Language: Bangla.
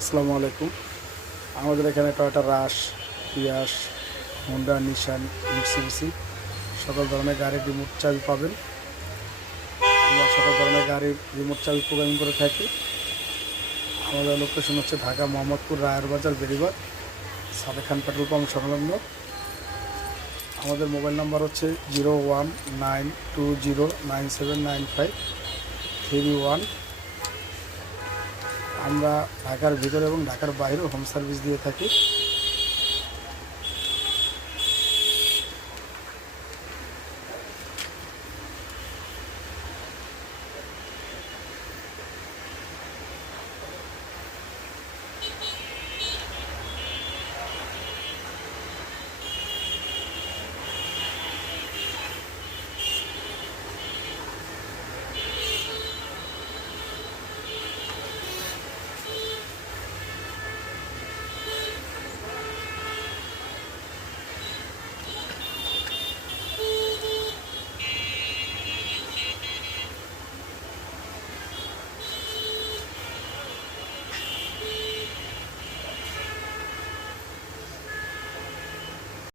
আসসালামু আলাইকুম। আমাদের এখানে টয়োটা রাশ, ইয়াস, হোন্ডা, নিশান, মিৎসুবিশি সকল ধরনের গাড়ির রিমোট চাবি পাবেন। আমরা সকল ধরনের গাড়ির রিমোট চাবি প্রোগ্রামিং করে থাকি। আমাদের লোকেশন হচ্ছে ঢাকা মোহাম্মদপুর রায়ের বাজার বেরিবাদ, সাদেক খান পেট্রোল পাম্প সংলগ্ন। আমাদের মোবাইল নাম্বার হচ্ছে 0192097953 আমরা ঢাকার ভিতরে এবং ঢাকার বাইরেও হোম সার্ভিস দিয়ে থাকি।